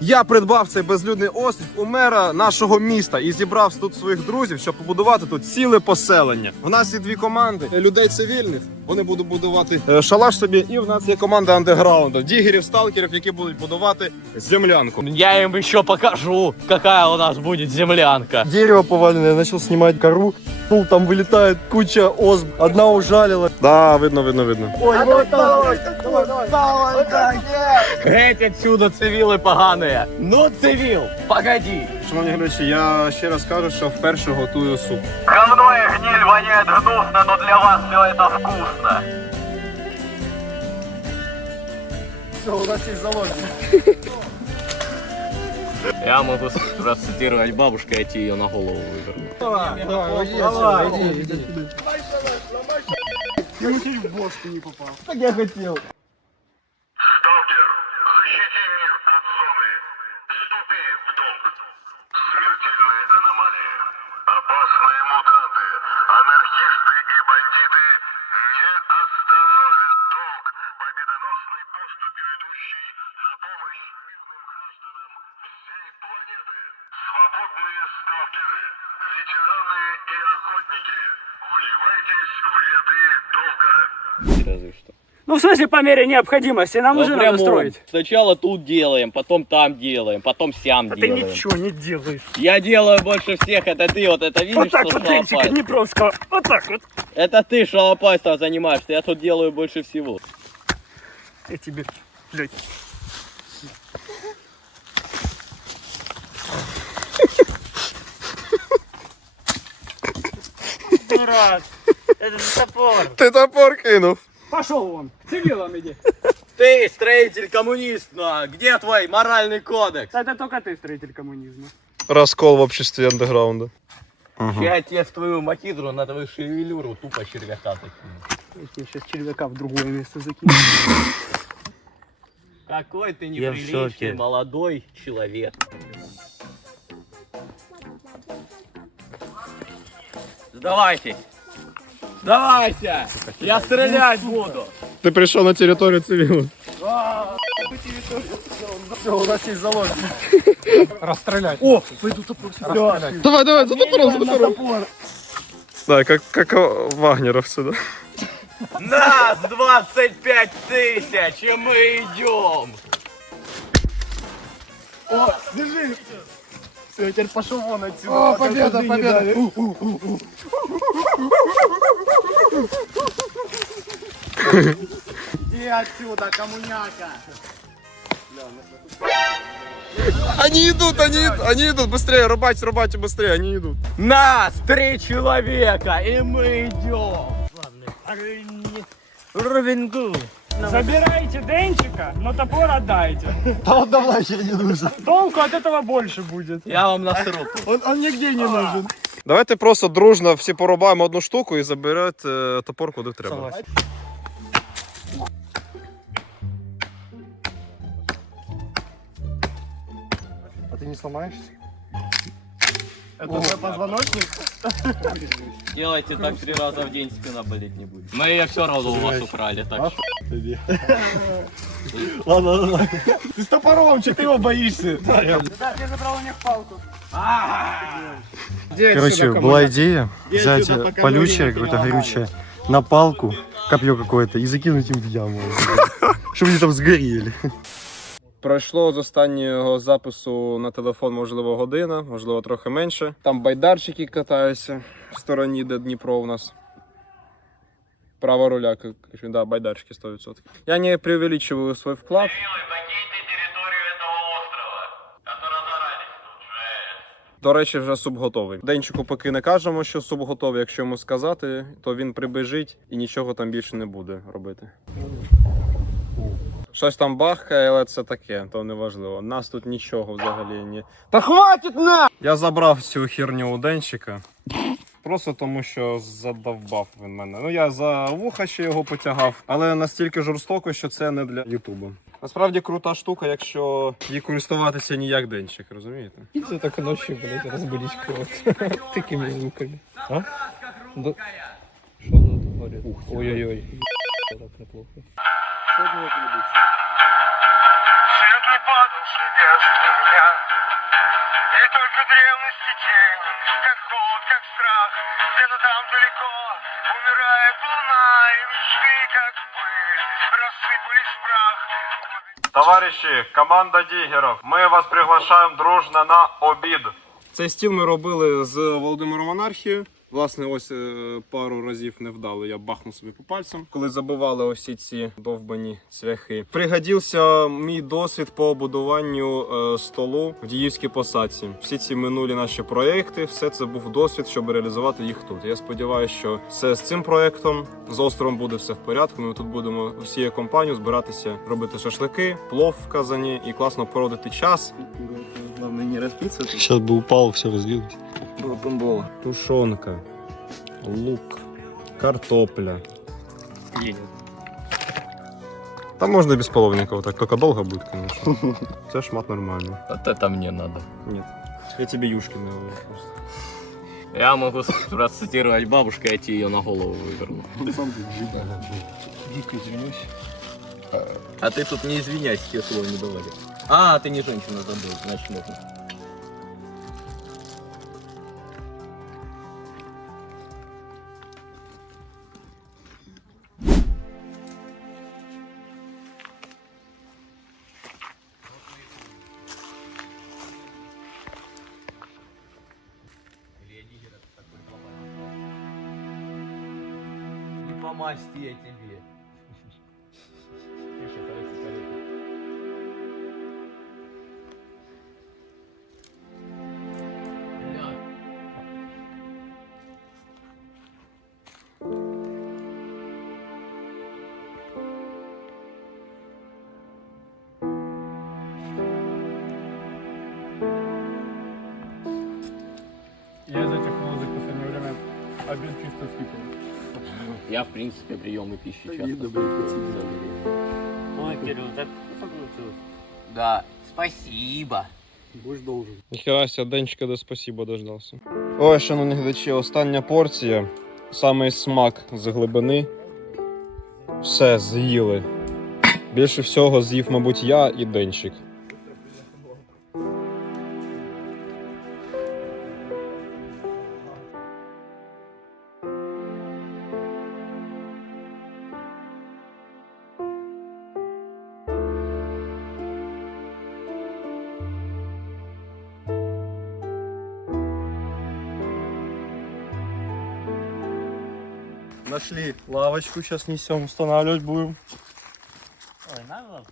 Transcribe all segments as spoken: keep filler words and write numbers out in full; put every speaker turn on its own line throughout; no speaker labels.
Я придбав цей безлюдний острів у мера нашого міста і зібрав тут своїх друзів, щоб побудувати тут ціле поселення. В нас є дві команди людей цивільних. Вони будуть будувати шалаш собі, і в нас є команда андеграунду, дігерів, сталкерів, які будуть будувати землянку.
Я им еще покажу, какая у нас будет землянка.
Дерево поваленное, я начал снимать кору. Ну, там вылетает куча озб. Одна ужалила.
Да, видно, видно, видно.
Ой, давай, давай, давай, давай, давай, давай.
Геть отсюда, цивилы поганые. Ну, цивил, погоди.
Шановні глядачі, я ще раз кажу, що вперше готую суп.
Говно и гниль воняет гнусно, но для вас все это вкусно.
Все, у нас есть заложник.
Я могу процитировать бабушку, я тебе ее на голову выверну.
Давай, давай, иди, давай, иди, иди. Я чуть в бошку не попал. Так я хотел.
Сталкер, защити мир от зоны. Вступи в долг. Смертельные аномалии, опасные мутанты, анархисты и бандиты не остановят долг. Победоносный поступь, ведущий на помощь мирным гражданам всей планеты. Свободные сталкеры, ветераны и охотники, вливайтесь в ряды долга.
Разве что.
Ну, в смысле, по мере необходимости. Нам
Ну,
уже
прям
надо строить.
Сначала тут делаем, потом там делаем, потом сям
А ты
делаем.
ничего не делаешь.
Я делаю больше всех, это ты вот это видишь,
Вот так
что
вот, Денчик,
шалопайство?
Днепровского. Вот так вот.
Это ты шалопайством занимаешься, я тут делаю больше всего.
Я тебе, блядь. Дурак. Это же топор.
Ти топор кинув.
Пошел вон. Цивилом иди.
Ты, строитель коммунист, ну, где твой моральный кодекс?
Это только ты, строитель коммунизма.
Розкол в обществі андеграунду.
Я тебе в твою макидру на твою шевелюру тупо червяка такие.
Я тебе сейчас червяка в другое место закину.
Какой ты
Я в
неприличный
шоке.
молодой человек. Сдавайтесь. Сдавайся! Я стрелять буду!
Ти прийшов на територію цивілу.
Все, у нас есть заложник.
Расстрелять.
О, пойду топор сюда.
Давай, давай, за топором, за топором. Да, как, как вагнеровцы, да?
Нас двадцать пять тысяч, и мы идем!
О, держи. Все, теперь пошел вон отсюда. О, победа, победа. Иди отсюда, коммуняка.
Они идут, они, они идут, быстрее, рубайте, рубайте быстрее, они идут.
Нас три человека, и мы идем! Ровенгу!
Забирайте Денчика, но топор отдайте.
Да он давно еще не нужен.
Толку от этого больше будет.
Я вам насру.
Он, он нигде не нужен.
Давайте просто дружно всі порубаємо одну штуку і заберете е, топор куди треба.
Согласен. А ты не сломаешься? Это твой позвоночник?
Делайте так три раза в день, спина болеть не будет. Мы ее все равно у вас украли, так что...
Ладно, ладно. Ты с топором, что ты его боишься?
Да, я забрал у них палку.
Короче, была идея взять колючее, какое-то горючее, на палку, копье какое-то и закинуть им в яму. Чтобы они там сгорели.
Пройшло з останнього запису на телефон, можливо, година, можливо, трохи менше. Там байдарчики катаються в стороні, де Дніпро у нас. Права руля, да, байдарчики сто відсотків. Я не преувеличиваю свій вклад.
Покиньте территорию этого острова. Который заранее тут же.
До речі, вже суп готовий. Денчику поки не кажемо, що суп готовий. Якщо йому сказати, то він прибіжить і нічого там більше не буде робити. Щось там бахкає, але це таке, то не важливо. Нас тут нічого взагалі не... Та хватить на! Я забрав цю херню у Денчика. Просто тому, що задовбав він мене. Ну, я за вуха ще його потягав, але настільки жорстоко, що це не для Ютубу. Насправді крута штука, якщо її користуватися не як Денчик, розумієте?
Це так ночью, блядь, разбудить кого-то такими звуками. А? Да. Что тут говорит? Ой-ой-ой. Так неплохо.
Светлый детство меня. И только древности тень, как холод, как страх, где-то там далеко умирает луна, и мечты, как пыль, рассыпались в прах.
Товариші, команда дігерів, ми вас приглашаємо дружно на обід. Цей стіл ми робили з Володимиром Монархією. Власне, ось е, пару разів не вдало, я бахнув собі по пальцям, коли забивали ось ці довбані цвяхи. Пригодився мій досвід по будуванню е, столу в Діївській посадці. Всі ці минулі наші проекти, все це був досвід, щоб реалізувати їх тут. Я сподіваюся, що все з цим проектом, з островом буде все в порядку. Ми тут будемо всією компанією збиратися, робити шашлики, плов в казані і класно проводити час.
Главное не распиться.
Сейчас бы упал, все разбилось.
Было бомбово.
Тушонка, лук, картопля.
Едет.
Там можна без половников, так только долго будет, конечно. Це шмат нормально.
Вот это мне надо.
Нет, я тебе юшки наловлю просто.
Я могу процитировать бабушку, я тебе ее на голову выверну.
Дико извинюсь.
А ты тут не извиняйся, тебе слова не говори. А, ты не женщина, забыл, значит можно. Не по масти я тебе.
Я за технологию за последнее время обед чисто скипал.
Я, в принципе, приемы пищи часто.
Ой, Кирилл, так получилось.
Да, спасибо.
Ніхера ся, Денчика до спасибо дождався. Ой, шановні глядачі, остання порція. Самий смак з глибини. Все, з'їли. Більше всього з'їв, мабуть, я і Денчик.
Нашли лавочку, сейчас несем, устанавливать будем.
Ой, надо.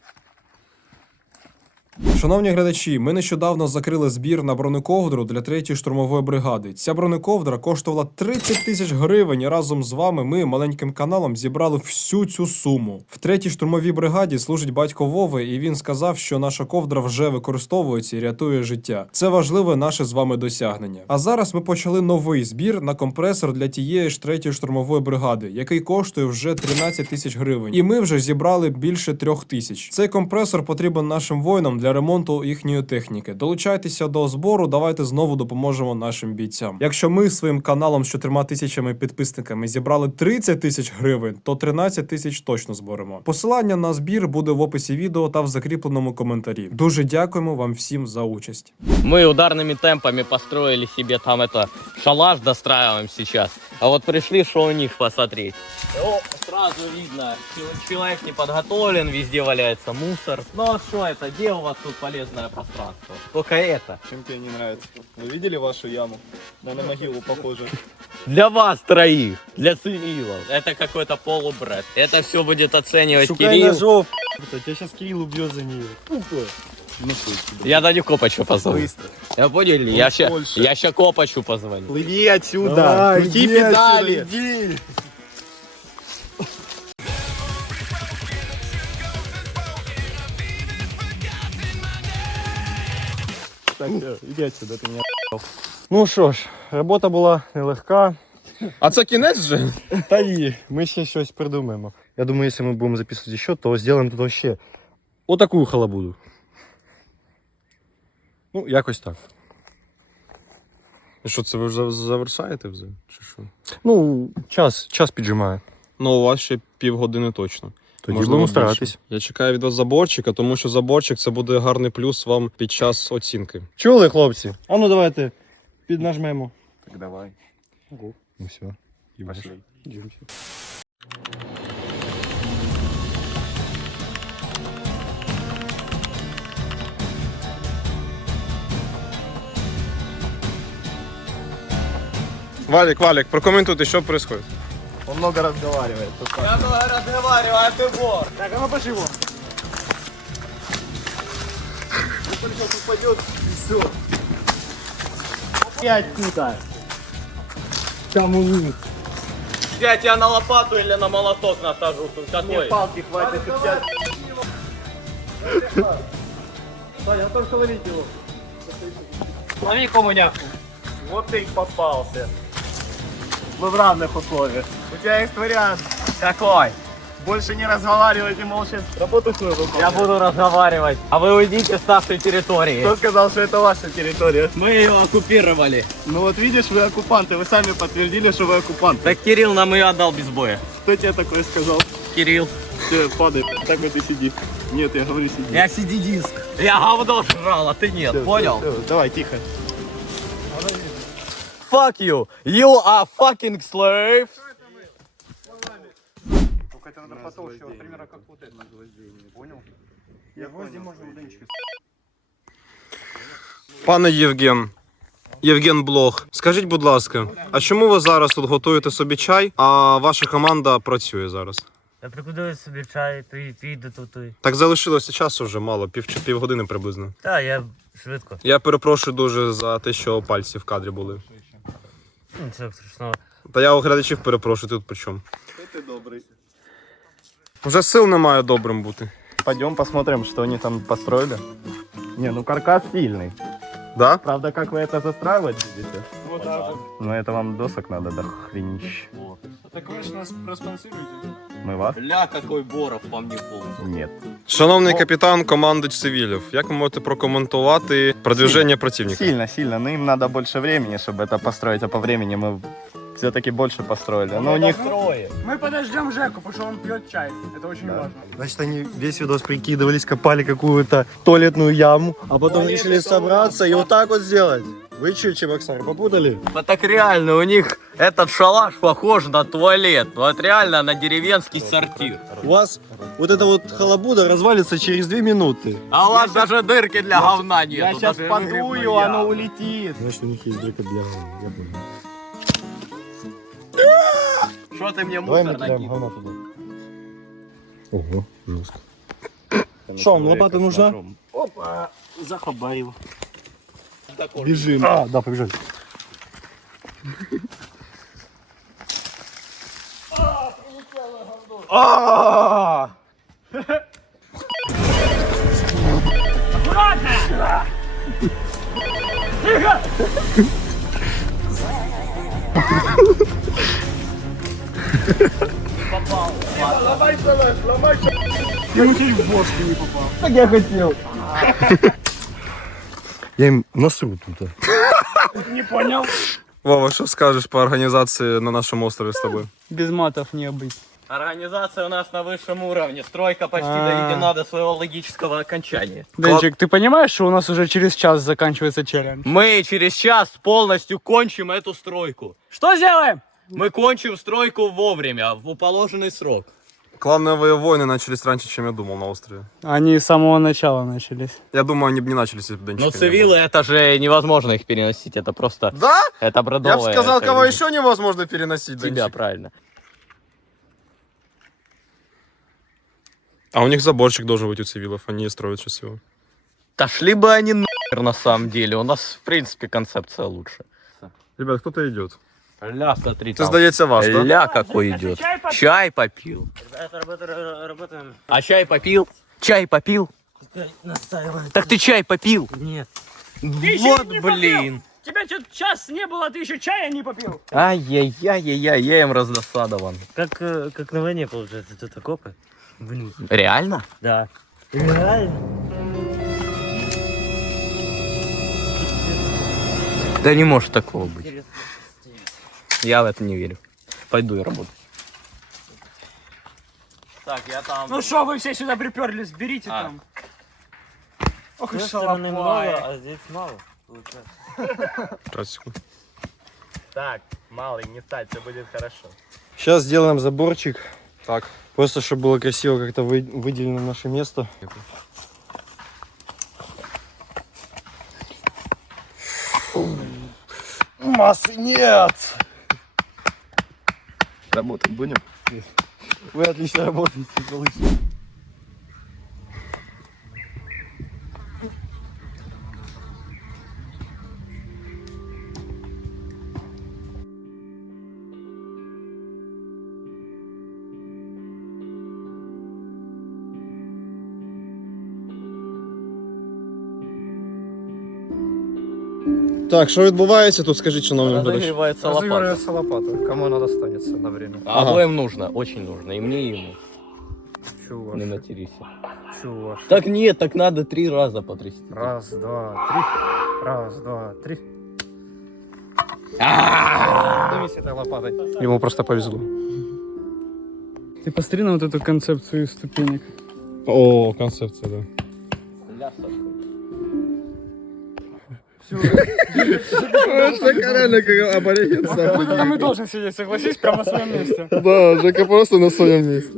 Шановні глядачі, ми нещодавно закрили збір на бронековдру для третьої штурмової бригади. Ця бронековдра коштувала тридцять тисяч гривень, і разом з вами ми маленьким каналом зібрали всю цю суму. В третій штурмовій бригаді служить батько Вови, і він сказав, що наша ковдра вже використовується і рятує життя. Це важливе наше з вами досягнення. А зараз ми почали новий збір на компресор для тієї ж третьої штурмової бригади, який коштує вже тринадцять тисяч гривень. І ми вже зібрали більше трьох тисяч. Цей компресор потрібен нашим воїнам для ремонту їхньої техніки. Долучайтеся до збору, давайте знову допоможемо нашим бійцям. Якщо ми своїм каналом з чотирма тисячами підписниками зібрали тридцять тисяч гривень, то тринадцять тисяч точно зберемо. Посилання на збір буде в описі відео та в закріпленому коментарі. Дуже дякуємо вам всім за участь.
Мы ударными темпами построили себе там это шалаш, достраиваем сейчас. А вот пришли, что у них посмотреть. О, сразу видно, чел- человек не подготовлен, везде валяется мусор. Ну а что это? Где у вас тут полезное пространство? Только это.
Чем тебе не нравится? Вы видели вашу яму? Да на могилу похоже.
Для вас троих, для цивилов. Это какой-то полубред. Это все будет оценивать Кирилл.
ножов. Тебя сейчас Кирилл убьет за нее.
Я Даню Копачу позвоню.
Быстро.
Я понял, я ща,
Польша.
я ща Копачу позвоню.
Плыви отсюда.
Давай,
Крути
иди
педали.
отсюда, иди.
Так, всё, иди отсюда, ты меня.
Ну що ж, робота була нелегка.
А це кінець вже?
Та ні, ми ще щось придумаємо. Я думаю, якщо ми будемо записувати ще, то зробимо тут ще отаку халабуду. Ну, якось так.
І що, це ви вже завершаєте вже? Чи що?
Ну, час, час піджимає.
Ну, у вас ще півгодини точно.
Тоді
Можливо,
будемо
більше.
старатись.
Я чекаю від вас заборчика, тому що заборчик це буде гарний плюс вам під час оцінки.
Чули, хлопці? А ну давайте піднажмемо.
Так давай.
Ну все.
Пошли. Валик, Валик, прокомментуйте, что происходит.
Я много разговариваю, а ты вор.
Так, а ну пошли вон.
Я тебя на лопату или на молоток насажу? Тут какой?
Палки хватит. Лови коммуняку.
Вот ты и попался. Мы в равных условиях. У тебя есть вариант. Какой?
Больше не разговаривать и молча. Работу свою выполнять.
Я буду разговаривать. А вы уйдите с нашей территории.
Кто сказал, что это ваша территория?
Мы ее оккупировали.
Ну вот видишь, вы оккупанты. Вы сами подтвердили, что вы оккупанты.
Так Кирилл нам ее отдал без боя.
Кто тебе такое сказал?
Кирилл.
Все, падай. Так вот и сиди. Нет, я говорю сиди.
Я сиди диск. Я говно жрал, а ты нет,
Всё,
понял?
всё, всё. Давай, тихо.
Fuck you. You are fucking slave.
Только это надо потолще, вот примерно как вот это. Понял? Я гвозди можно в денчике.
Пане Євген, Євген Блох, скажіть, будь ласка, а чому ви зараз тут готуєте собі чай, а ваша команда працює зараз?
Я прикладаю собі чай, пій, пій до тути.
Так залишилося часу вже мало, пів, чи півгодини приблизно.
Так, я швидко.
Я перепрошую дуже за те, що пальці в кадрі були.
Нічого страшного.
Та я у глядачів перепрошую, тут при чому.
Ты добрый.
Вже сил немає добрим бути.
Пойдем посмотрим, что они там построили. Не, ну каркас сильный.
Да?
Правда, как вы это застраивать будете?
Вот так вот.
Ну это вам досок надо до хренища.
Так вы же нас проспонсируете.
Мы вас?
Ля, какой Боров по мне ползал.
Нет.
Шановний капітан команди цивілів, як ви можете прокоментувати продвіження противника?
Сильно, сильно. Но им надо больше времени, чтобы это построить. А по времени мы все-таки больше построили. Но у них... Мы подождем Жеку, потому что он пьет чай. Это очень важно.
Значит, они весь видос прикидывались, копали какую-то туалетную яму, а потом решили собраться и вот так вот сделать. Вы что, Чебоксары, попутали?
А так реально, у них этот шалаш похож на туалет. Вот реально на деревенский сортир.
У вас вот эта вот халабуда развалится через две минуты.
А у вас даже дырки для говна нету.
Я сейчас
даже
подую,
выгребную
оно
яму.
улетит.
Значит, у них есть дырка для говна, я понял.
Что ты мне
Давай мы
мусор
кидаем
накидываешь?
говна туда. Ого, жестко. Что, вам лопата нужна?
Опа, захабарил.
Бежим. А, да, побежали. Я им насру тут.
Не понял.
Вова, що скажеш по організації на нашому острові з тобою?
Без матов не быть.
Организация у нас на высшем уровне. Стройка почти доведена до своего логического окончания.
Денчик, ты понимаешь, что у нас уже через час заканчивается челлендж?
Мы через час полностью кончим эту стройку.
Что сделаем?
Мы кончим стройку вовремя, в положенный срок.
Клановые войны начались раньше, чем я думал на острове.
Они с самого начала начались.
Я думаю, они бы не начались, если бы Денчика
Но
не
цивилы, это же невозможно их переносить. Это просто...
было. Да?
Это бредовое.
Я бы сказал,
это
кого
не-
еще невозможно переносить,
Тебя,
Денчик.
правильно.
А у них заборчик должен быть у цивилов, они строят сейчас его.
Да шли бы они нахер на самом деле. У нас, в принципе, концепция лучше.
Ребят, кто-то идет.
Ля, смотри,
Це,
там.
здається, ваш, да?
Ля какой идет.
чай попил?
Чай попил.
Это работа, работаем.
А чай попил? Чай попил?
Настаиваем.
Так ты чай попил?
Нет.
Вот блин.
Тебя что, час не было, ты еще чая не попил?
Ай-яй-яй-яй, я им раздосадован.
Как, э, как на войне, получается, тут окопы. Блин.
Реально?
Да. Реально?
Да не может такого быть. Я в это не верю. Пойду я работать. Так, я там...
Ну что, вы все сюда приперлись, берите
А.
там. Ох
С
и
той стороны много,
шалопай.
а здесь мало. Получается.
Так, малый, не стать, все будет хорошо.
Сейчас сделаем заборчик.
Так.
Просто, чтобы было красиво как-то вы, выделено наше место. Массы нет!
Работать будем?
Вы отлично работаете, получится.
Так, що відбувається тут, скажіть, шановні глядачі?
Разогревается лопата.
Разыгрывается лопата. Кому она достанется на время?
А обоим нужно, очень нужно. И мне, и ему.
Чего?
Не матерись.
Чего?
Так нет, так надо три раза потрясти.
Раз, два, три. Раз, два, три. Займись этой лопатой.
Ему просто повезло.
Ты посмотри на вот эту концепцию ступенек.
О, концепція, да. Жека реально как абориген.
Там и должен сидеть, согласись, прямо на своем месте.
Да, Жека просто на своем месте.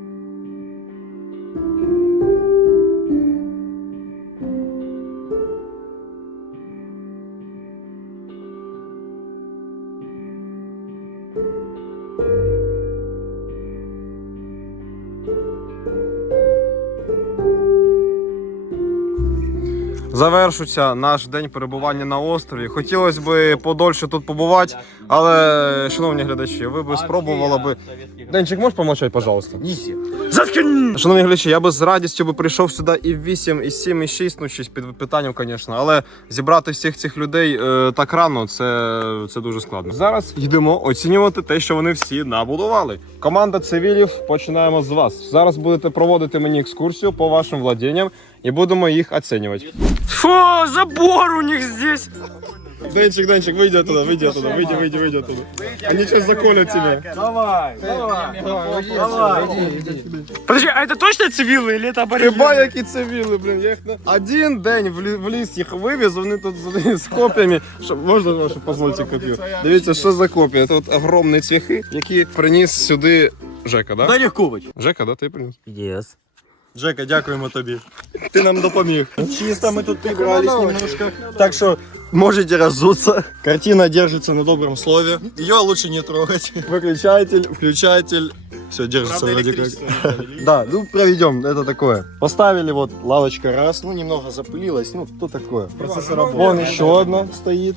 Завершується наш день перебування на острові. Хотілося б подольше тут побувати, але, шановні глядачі, ви б спробували би... Денчик, можеш помовчати, пожалуйста? Ніси. Заткни! Шановні глядачі, я би з радістю би прийшов сюди і в вісім, і сім, і шість, ну шість під питанням, звісно, але зібрати всіх цих людей е, так рано, це, це дуже складно. Зараз йдемо оцінювати те, що вони всі набудували. Команда цивілів, починаємо з вас. Зараз будете проводити мені екскурсію по вашим владінням і будемо їх оцінювати.
Фу, забор у них здесь.
Денчик, Денчик, выйди оттуда, выйди оттуда, выйди, выйди, выйди оттуда. Они сейчас заколят тебя.
Давай, давай, давай, давай.
Подожди, а это точно цивилы или это аборигены?
Хіба які цивіли, блін, я їх на... Один день в, лі... в ліс їх вивіз, вони тут з, з коп'ями. Що, можна вашу позвольте копію? Дивіться, що за копія? Це от огромні цвяхи, які приніс сюди Жека, да?
Даня Ковач.
Жека, да, ти приніс?
Yes.
Жека, дякуємо тобі. Ти нам допоміг. Чисто ми тут прибрались немножко. Так що можете разуться. Картина держится на добром слове. Ее лучше не трогать. Выключатель, включатель. Все, держится вроде как. Да, ну проведем, это такое. Поставили вот лавочка раз, ну немного запылилась, ну что такое. Процесс работы. Вон еще одна стоит.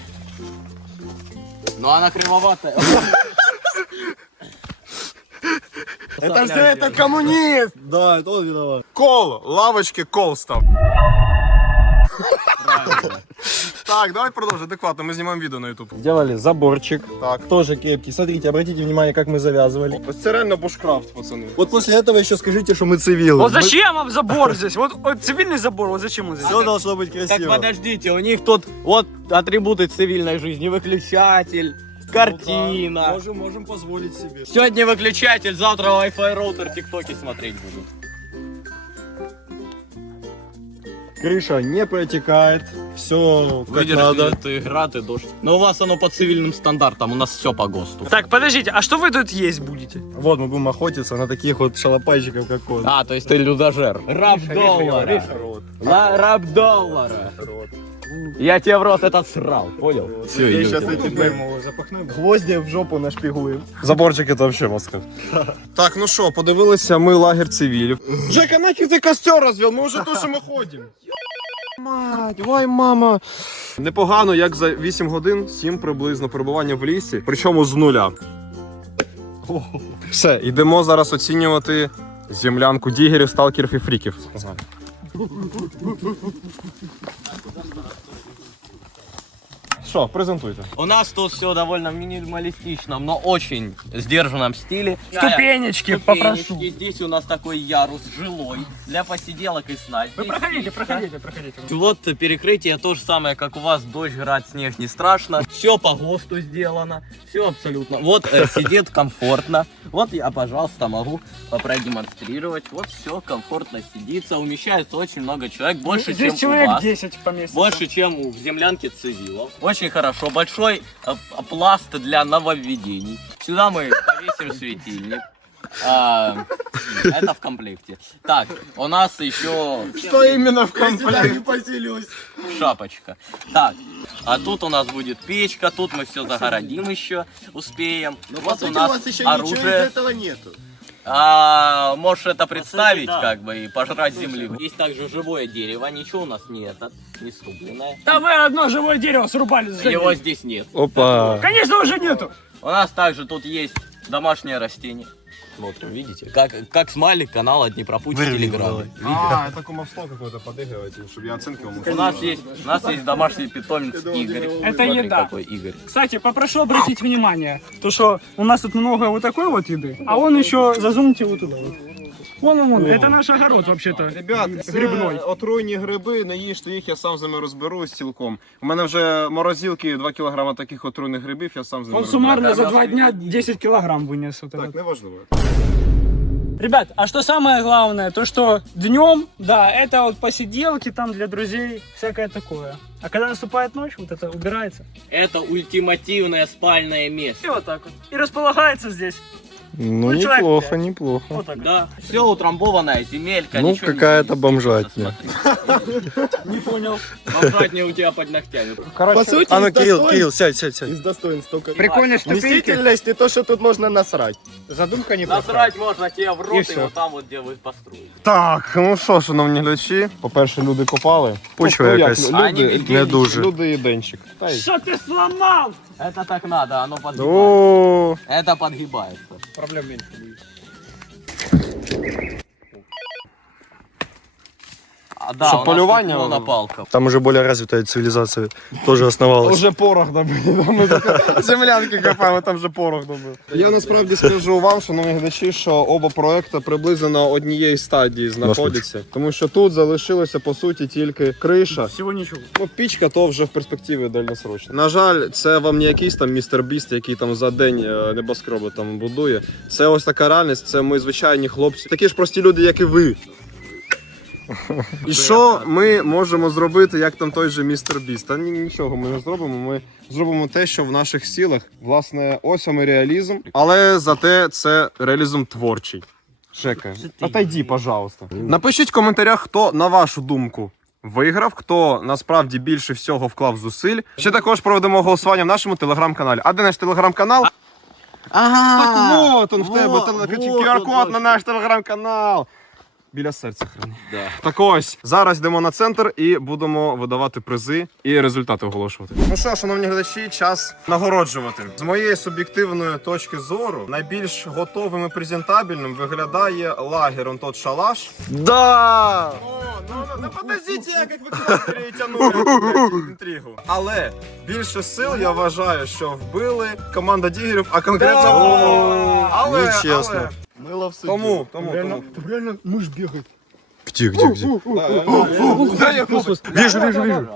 Ну она кривоватая.
Это же это коммунист!
Да, это он виноват.
Кол, лавочки кол став. Так, давай продолжим, адекватно, мы снимаем видео на YouTube.
Сделали заборчик.
Так.
Тоже крепкий. Смотрите, обратите внимание, как мы завязывали.
Це реально бушкрафт, пацаны.
Вот после этого еще скажите, что мы цивилы.
Вот зачем вам забор здесь? Вот, вот цивильный забор, вот зачем он здесь?
Все должно быть
Так
красиво.
подождите, у них тут вот атрибуты цивильной жизни. Выключатель, картина.
Можем, можем позволить себе.
Сегодня выключатель, завтра Wi-Fi роутер, тиктоки смотреть буду.
Крыша не протекает. Все как надо.
Выдержит и град, и дождь. Но у вас оно по цивильным стандартам, у нас все по ГОСТу.
Так, подождите, а что вы тут есть будете?
Вот мы будем охотиться на таких вот шалопайчиков, как он.
А, то есть ты людожер. Раб доллара. Ла- Раб доллара. Я тебе в рот этот срал, понял? Все,
Я
идёте.
сейчас эти гвозди в жопу нашпигуем.
Заборчик это вообще Москва. Так, ну що, подивилися ми лагерь цивілів. Жека, нахер ти костер розвел, ми вже тушимо ходимо. Мать, ой, мама. Непогано, як за вісім годин, сім приблизно перебування в лісі, причому з нуля. Все, йдемо зараз оцінювати землянку дігерів, сталкерів і фріків. що, презентуйте.
У нас тут все довольно в минималистичном, но очень сдержанном стиле.
Ступенечки, попрошу.
Ступенечки. Здесь у нас такой ярус жилой для посиделок и сна.
Вы
Здесь
проходите,
печка.
проходите, проходите.
Вот перекрытие то же самое, как у вас, дождь, град, снег, не страшно. Все по ГОСТу сделано, все абсолютно. Вот э, сидит комфортно. Вот я, пожалуйста, могу продемонстрировать. Вот все комфортно сидится, умещается очень много человек, больше,
Здесь
чем
человек
у вас.
десять поместится.
Больше, чем у- в землянке цивилов. Очень хорошо. Большой э, п- пласт для нововведений. Сюда мы повесим светильник. А, это в комплекте. Так, у нас еще...
Что именно в комплекте? Поселюсь.
Шапочка. Так, а тут у нас будет печка, тут мы все загородим еще, успеем. Вот у нас оружие.
этого нету.
А, можешь это представить, как бы, и пожрать земли. Есть также живое дерево, ничего у нас не это, не срубленное.
Да вы одно живое дерево срубали. сжигали.
Его здесь нет.
Опа.
Конечно, уже нету.
У нас также тут есть домашнее растение. Вот, видите? Как, как смайлик канала Днепропуть в Телеграме.
А, это кумовство какое-то подыгрываете, чтобы я оценки вам
У нас есть, у нас есть домашний питомец Игорь.
Это
Смотри,
еда.
какой Игорь.
Кстати, попрошу обратить внимание, то что у нас тут много вот такой вот еды, а он еще засуньте вот туда вот. Вон он, вон. Это наш огород вообще-то.
Ребят,
Грибной.
це отруйні гриби, не їжте їх, я сам з ними розберусь цілком. У мене вже морозилки, два кілограми таких отруйних грибів, я сам з ними
Он
розберусь.
суммарно за два дня десять килограмм вынес. Вот
Так,
этот.
неважливо.
Ребят, а что самое главное, то что днем, да, это вот посиделки там для друзей, всякое такое. А когда наступает ночь, вот это убирается.
Это ультимативное спальное место.
И вот так вот. И располагается здесь.
Ну,
Ну, человек
неплохо,
пять.
неплохо.
Вот так.
Да, все утрамбованная земелька.
Ну,
ничего не
какая-то
изменится.
бомжатня.
Смотри.
Не понял.
Бомжатня у тебя под ногтями.
По сути,
А ну,
из
Кирилл,
достоинств-
Кирилл, сядь, сядь, сядь.
Из достоинств только.
Прикольные ступеньки.
Вместительность и то, что тут можно насрать.
Задумка неплохая.
Насрать можно тебе в
И
рот, и,
всё.
вот там вот, где вы построили.
Так, ну що, шановні глядачі, по-перше, люди копали.
Почва
Ну, як,
якась
люди,
Ані
люди,
віддільні,
не дуже.
люди і денчик. Та й-
Что ты сломал?
Это так надо, оно подгибается.
О,
Это подгибается.
Проблем меньше будет.
А, да,
Что,
у нас
полювання?
тут монопалка.
там уже более развитая цивилизация тоже основалась.
Уже порох добили, ми так землянки копаємо, там вже порох добив. Я насправді скажу вам, шановні глядачі, що оба проекти приблизно на однієї стадії знаходяться. Тому що тут залишилося, по суті, тільки криша.
Всего ничего.
Ну, пічка то вже в перспективі дальносрочно. На жаль, це вам не якийсь там містер Біст, який там за день е, небоскреби там будує. Це ось така реальність, це ми звичайні хлопці. Такі ж прості люди, як і ви. І що ми можемо зробити, як там той же містер Біст? Та ні, нічого ми не зробимо. Ми зробимо те, що в наших силах. Власне, ось ми реалізм. Але зате це реалізм творчий. Жека, отойди, пожалуйста. Напишіть в коментарях, хто, на вашу думку, виграв, хто насправді більше всього вклав зусиль. Ще також проведемо голосування в нашому телеграм-каналі. А де наш телеграм-канал? Так вот он в тебе, ку ар код на наш телеграм-канал. Біля серця храни.
Да.
Так ось, зараз йдемо на центр і будемо видавати призи і результати оголошувати. Ну що, шановні глядачі, час нагороджувати. З моєї суб'єктивної точки зору, найбільш готовим і презентабельним виглядає лагер он тот шалаш.
Да!
О, ну, ну, ну подождите, я як ви квартирі тянули інтригу. Але більше сил я вважаю, що вбили команда дігерів, а конкретно...
О,
але,
нечесно.
але...
Мыло в суде.
Тому, тому, тому.
Там реально мышь бегает.
Где, где, где? Вижу, вижу, вижу.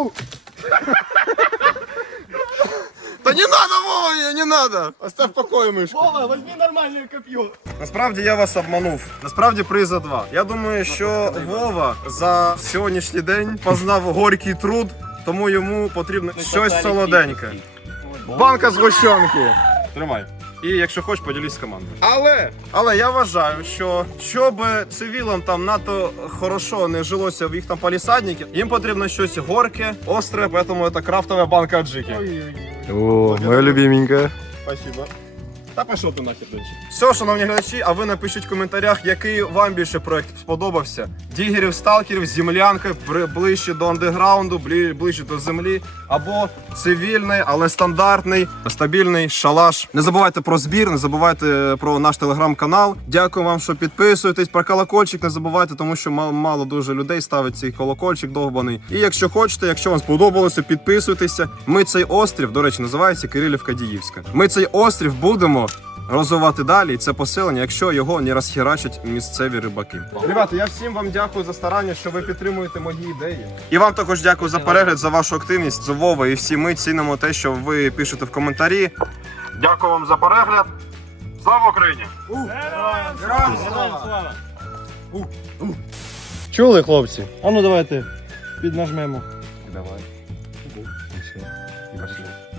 Та не надо, Вова, не надо! Оставь в покое мишку.
Вова, возьми нормальное копье.
Насправді я вас обманув. Насправді приз за два. Я думаю, що Вова за сьогоднішній день познав горький труд, тому йому потрібно щось солоденьке. Банка згущенки. Тримай. І якщо хочеш, поділись з командою. Але, але я вважаю, що щоб цивілам там надто хорошо не жилося в їх там палісадники, їм потрібно щось горке, остре, тому це крафтова банка аджики.
О, моя любименькая.
Спасибо.
Та пішов ти нахер далі.
Все, шановні глядачі, а ви напишіть в коментарях, який вам більше проект сподобався. Дігерів, сталкерів, землянка, при- ближче до андеграунду, блі- ближче до землі, або цивільний, але стандартний, стабільний шалаш. Не забувайте про збір, не забувайте про наш телеграм-канал. Дякую вам, що підписуєтесь. Про колокольчик не забувайте, тому що мало, мало дуже людей ставить цей колокольчик довбаний. І якщо хочете, якщо вам сподобалося, підписуйтеся. Ми цей острів, до речі, називається Кирилівка-Діївська. Ми цей острів будемо розвивати далі, і це поселення, якщо його не розхерачать місцеві рибаки. Ребята, я всім вам дякую за старання, що ви підтримуєте мої ідеї. І вам також дякую за перегляд, за вашу активність. З Вова і всі ми цінимо те, що ви пишете в коментарі. Дякую вам за перегляд. Слава Україні! Героям слава!
Чули, хлопці? А ну давайте піднажмемо.
Давай. І все. І пошли.